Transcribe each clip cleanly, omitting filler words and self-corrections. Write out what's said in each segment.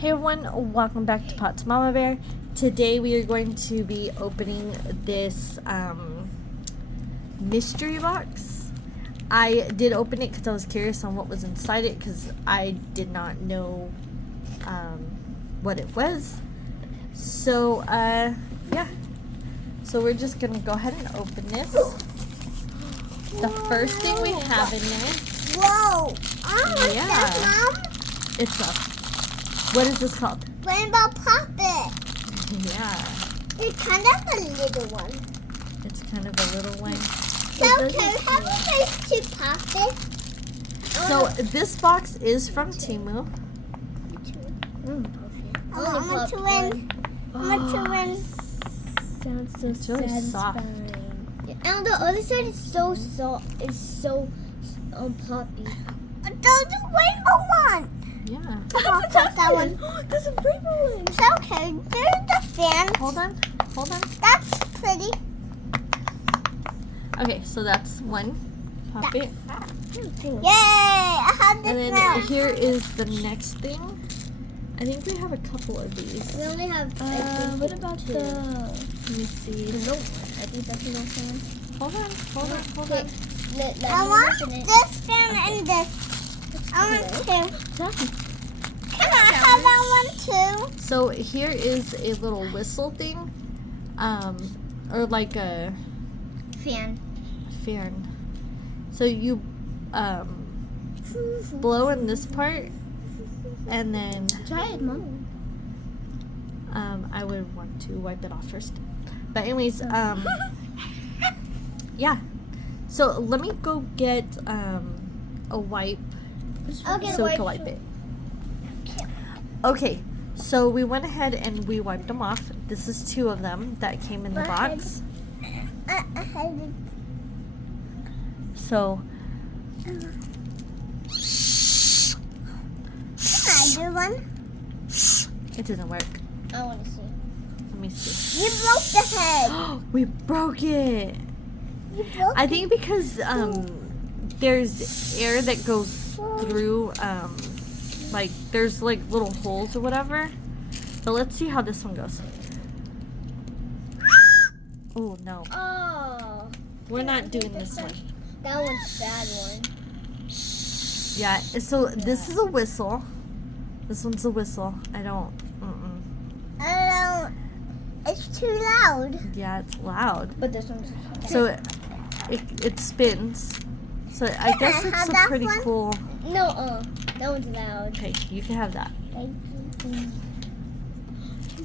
Hey everyone, welcome back to Pot to Mama Bear. Today we are going to be opening this mystery box. I did open it because I was curious on what was inside it because I did not know what it was. So yeah, so we're just gonna go ahead and open this. The first thing we have in there. Whoa! Yeah. That, Mom? It's a. What is this called? Rainbow Puppet. Yeah. It's kind of a little one. It's kind of a little one. So can we have those two puppets? So this box is from Temu. I want to win. I want to win. Sounds so It's really soft. And the other side is so soft. It's so poppy. There's a rainbow one. Yeah. I'll take that one. There's a rainbow one. It's okay. There's the fan. Hold on. That's pretty. Okay, so that's one puppet. Yay! I have And this then now. here is the next thing. I think we have a couple of these. We only have. What about two. the Let me see. note one? I think that's the note one. Hold on. I want this fan and this. I want two. Can I have that one too? So here is a little whistle thing. Or like a Fan. fan. So you blow in this part and then Try it, Mom. I would want to wipe it off first. But anyways, yeah. So let me go get a wipe Okay, so we can wipe it. Okay, so we went ahead and we wiped them off. This is two of them that came in the box. I had it. So Can I do one? it didn't work. I want to see. Let me see. You broke the head. We broke it. You broke I think because there's air that goes through like there's like little holes or whatever. But let's see how this one goes. Oh no. Oh. We're not doing this one. That one's bad one. Yeah, so this is a whistle. This one's a whistle. I don't. It's too loud. Yeah, it's loud. But this one's. So it spins. So I guess I it's have a that pretty one? cool. No, that one's loud. Okay, you can have that.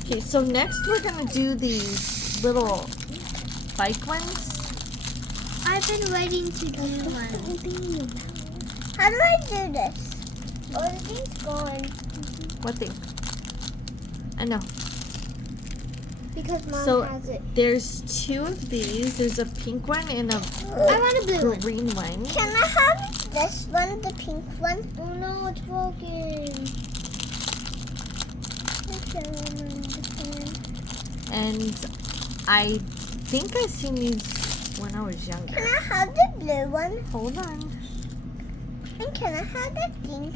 Okay, so next we're gonna do these little bike ones. I've been waiting to do one. How do I do this? Oh, the thing's gone. What thing? I know. Because Mom So has it. there's two of these. There's a pink one and a I want a blue one. green one. Can I have this one, the pink one? Oh no, it's broken. And I think I seen these when I was Can younger. I have the blue one? Hold on. And can I have the pink?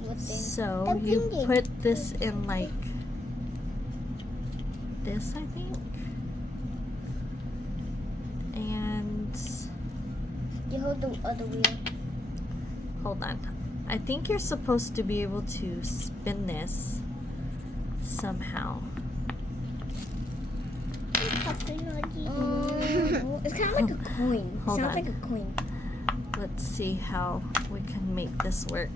What thing? So The you pink. put this in like this, I think. And You hold the other wheel. hold on. I think you're supposed to be able to spin this somehow. It's kind of like a coin. Hold Sounds on. like a coin. Let's see how we can make this work.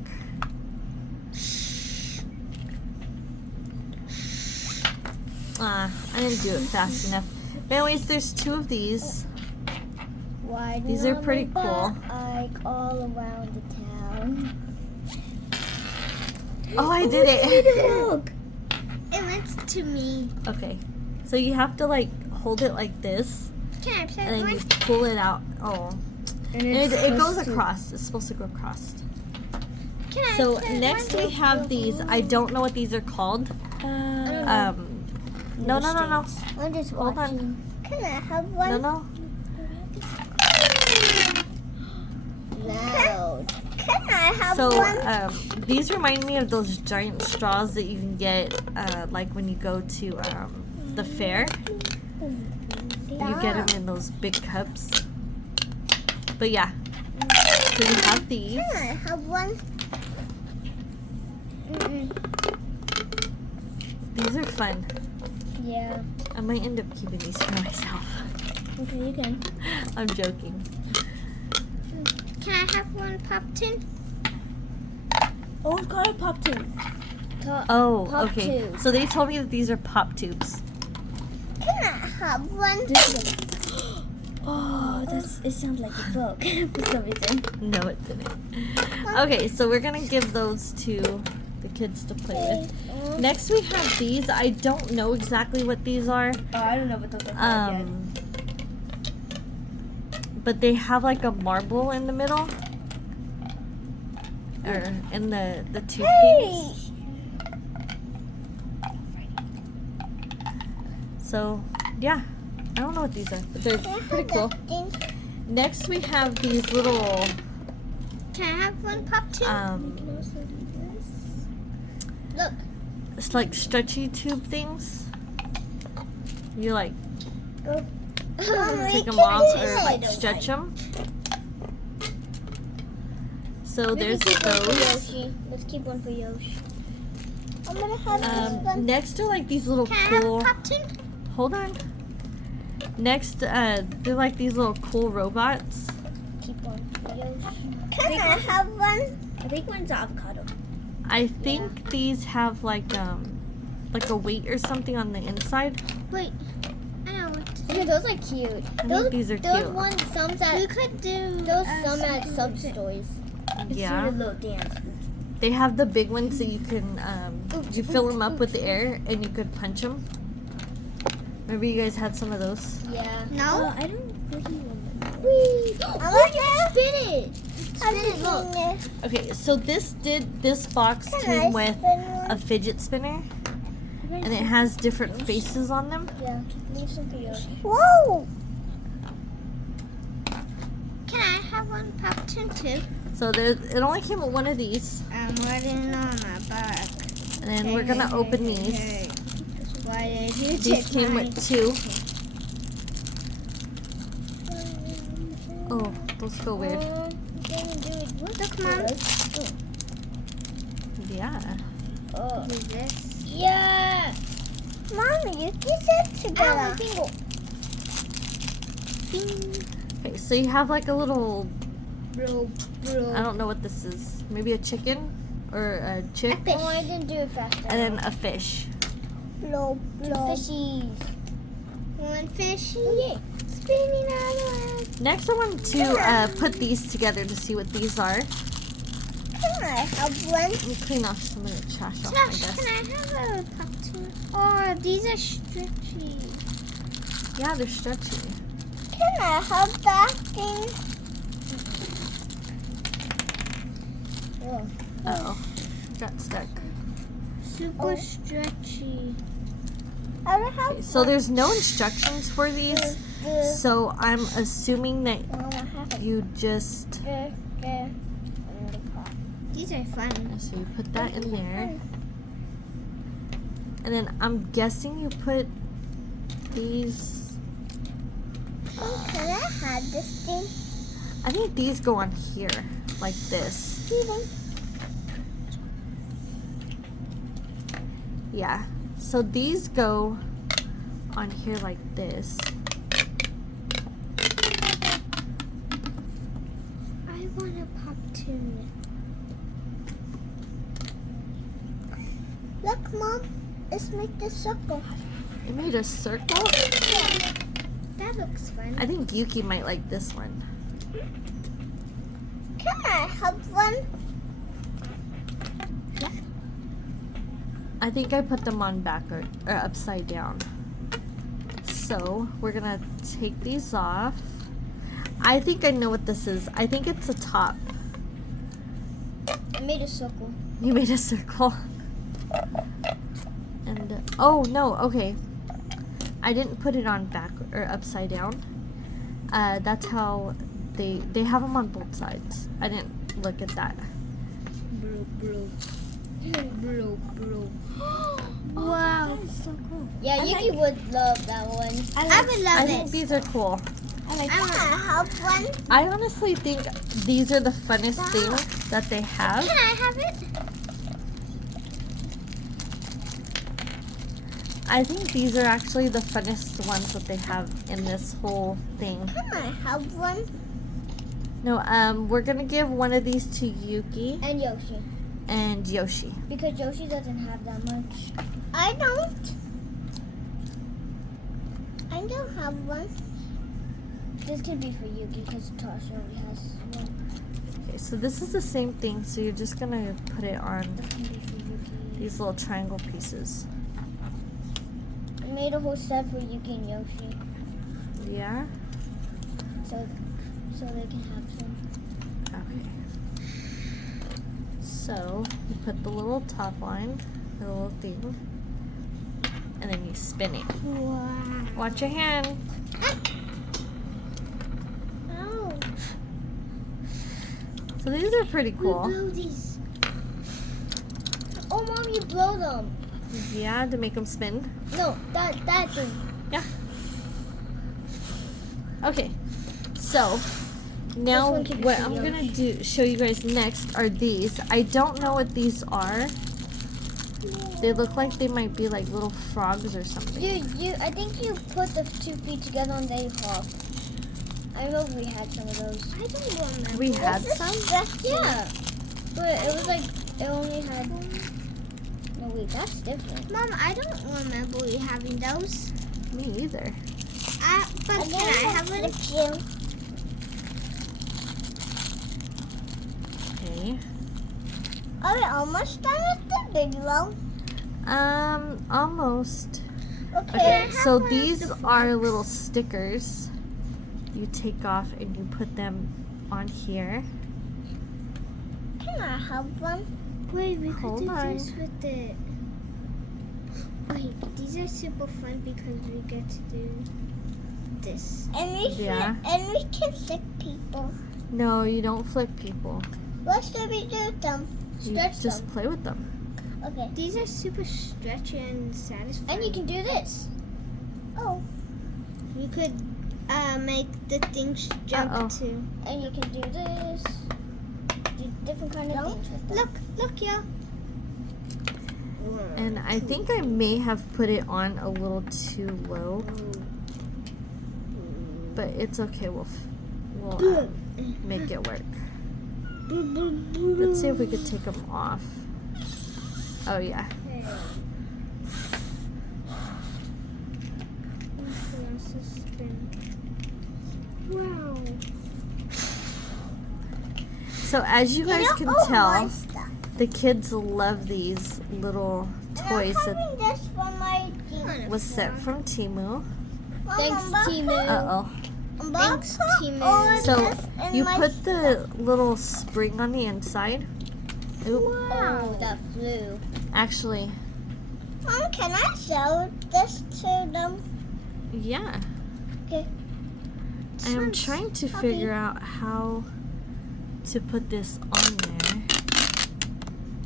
I didn't do it fast enough. Anyways, there's two of these. These are pretty cool. Like all around the town. Oh, I did it. Look. It went to me. Okay. So you have to like hold it like this Can I play and then you with pull it out. Oh. And And it goes across. It's supposed to go across. Can I So play next one? we have these. I don't know what these are called. No. I'm just Hold watching. on. Can I have one? No. Loud. Can I I have So one? these remind me of those giant straws that you can get like when you go to the fair. You get them in those big cups. But yeah, so you have these. Can I have one? These are fun. Yeah. I might end up keeping these for myself. Okay, you can. I'm joking. Can I have one pop tin? Oh, it's called a pop tube. Oh, Pop okay. tube. So they told me that these are pop tubes. Can I have one? Oh, it sounds like a book for some reason. No, it didn't. Okay, so we're gonna give those to the kids to play with. Next we have these. I don't know exactly what these are. Oh, I don't know what those are called yet. But they have like a marble in the middle. Or in the two things. So, yeah. I don't know what these are, but they're pretty cool. Next we have these little Can I have one pop tin? Look. it's like stretchy tube things. You like take them off or like stretch them. So there's those. Let's keep one for Yoshi. I'm gonna have this one. Next are like these little Can I cool. have pop tin? Hold on. Next, they're like these little cool robots. Keep one for Yoshi. Can I have one? I think one's avocado. I think these have like a weight or something on the inside. Wait. I know what. Okay, those are cute. I Those think these are those cute. ones, some We at could do those some at some sub stores. It's Yeah. a little dance. They have the big ones that you can you fill them up with the air and you could punch them. Remember you guys had some of those? Yeah. No? I don't really remember. I Oh, you can spin it. I'm Spin it, look. doing Okay, so this box Can I came with spin one? a fidget spinner and it has different faces on them. Yeah, leave some for Yoshi. Whoa! Can I have one pop tin too? So it only came with one of these, I'm writing on my back. and then we're gonna open these. Why did you These take came mine? with two. Oh, those feel weird. Look, Mom. Yeah. Oh. What is this? Yeah. Mommy, you kiss it together. Okay, so you have like a little, Bro. I don't know what this is. Maybe a chicken or a chick, Fish. Oh, I didn't do it fast enough. and then a fish. Blow, blow. Fishies. One fish. Yeah. Spinning around. Next, I want to put these together to see what these are. Can I have one? Let me clean off some of the trash off my Josh, desk. can I have a pop tin? Oh, these are stretchy. Yeah, they're stretchy. Can I have that thing? Uh-oh. Got stuck. Super stretchy. I don't have Okay, so there's no instructions for these, so I'm assuming that you just, These are fun. so you put that in there. And then I'm guessing you put these, Oh, can I have this thing? I think these go on here, like this. Yeah, so these go on here like this. I want a pop tin. Look, Mom. Let's make the circle. You made a circle? That looks fun. I think Yuki might like this one. Can I have one? I think I put them on backward or upside down. So we're gonna take these off. I think I know what this is. I think it's a top. I made a circle. You made a circle. And oh no, okay. I didn't put it on back or upside down. That's how they have them on both sides. I didn't look at that. Wow. That's so cool. Yeah, Yuki would love that one. I would love I it. think these are cool. I want to help one. I honestly think these are the funnest things that they have. Can I have it? I think these are actually the funnest ones that they have in this whole thing. Can I have one? No, we're gonna give one of these to Yuki And Yoshi. and Yoshi. Because Yoshi doesn't have that much. I don't. I don't have one. This can be for Yuki because Tasha already has one. Okay, so this is the same thing. So you're just gonna put it on This can be for Yuki. these little triangle pieces. I made a whole set for Yuki and Yoshi. Yeah. So they can have some. Okay. So you put the little top line, the little thing, and then you spin it. Wow. Watch your hand. Oh. So these are pretty cool. Blow these. Oh, Mom, you blow them. Yeah, to make them spin. No, that thing. Okay. So now one can be what for I'm gonna Yoshi. show you guys next are these. I don't know what these are. They look like they might be like little frogs or something. I think you put the 2 feet together and they hop. I remember we had some of those. I don't remember. We had This is some? stretchy. Yeah, but it was like it only had. No wait, that's different. Mom, I don't remember we having those. Me either. But can I have one? Okay. Are we almost done with the video? Almost. Okay. Okay, so these are little stickers you take off and you put them on here. Can I have one? Wait, we Hold could do on. this with it. Wait, these are super fun because we get to do this. And we Yeah. can stick people. No, you don't flick people. What should we do with them? You Stretch just them. play with them. Okay. These are super stretchy and satisfying. And you can do this. Oh. You could make the things jump Uh-oh. too. And you can do this. Do different kind of things with them. Look, yeah. And I think I may have put it on a little too low, but it's okay. We'll make it work. Let's see if we could take them off. Oh yeah. Wow. So as you guys can all my tell, stuff. the kids love these little toys And I'm that having this for my team. was sent from Temu. Thanks, Temu. Uh-oh. Thanks, Temu. So you put the little spring on the inside. Oop. Oh, that flew. Actually, Mom, can I show this to them? yeah. Okay. I'm trying to puppy. figure out how to put this on there.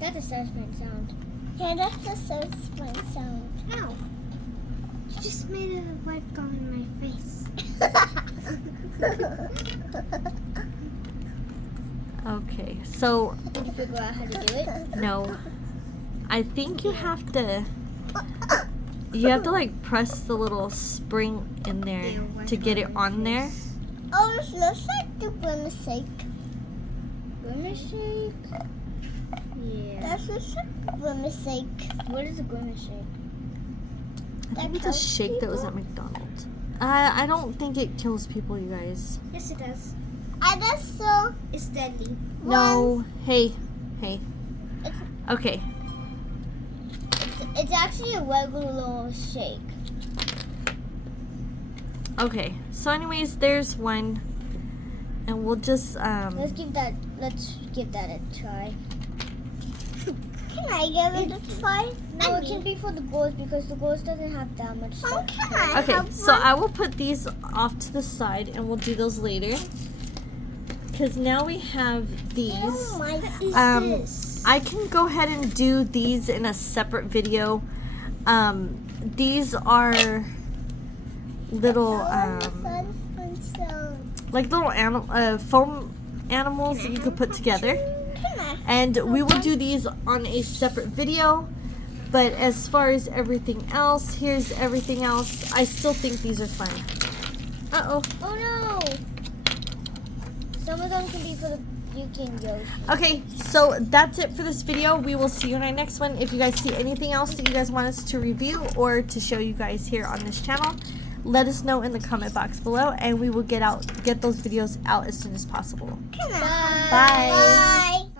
That's a satisfying sound. Yeah, that's a so fun sound. Ow. You just made a white go in my face. Okay, so Did you figure out how to do it? no. I think you have to like press the little spring in there to get it on there. Oh, this looks like the grimace shake. Grimace shake? Yeah. That's just a grimace shake. What is a grimace shake? I think it's a shake that was at McDonald's. I don't think it kills people, you guys. Yes, it does. I just saw It's deadly. No. Hey. Okay. It's actually a regular little shake. Okay. So anyways, there's one. And we'll just Let's give that a try. Can I give it a try? No, it can be for the boys because the boys doesn't have that much Mom, stuff. can I Okay, have so one? I will put these off to the side and we'll do those later. Because now we have these. Oh my What is Um, this? I can go ahead and do these in a separate video. These are little like little foam animals that you could put together, and we will do these on a separate video. But as far as everything else, here's everything else. I still think these are fun. Uh-oh. Oh no! Some of them can be for the Yuki and Yoshi. Okay, so that's it for this video. We will see you in our next one. If you guys see anything else that you guys want us to review or to show you guys here on this channel, let us know in the comment box below, and we will get those videos out as soon as possible. Bye. Bye. Bye.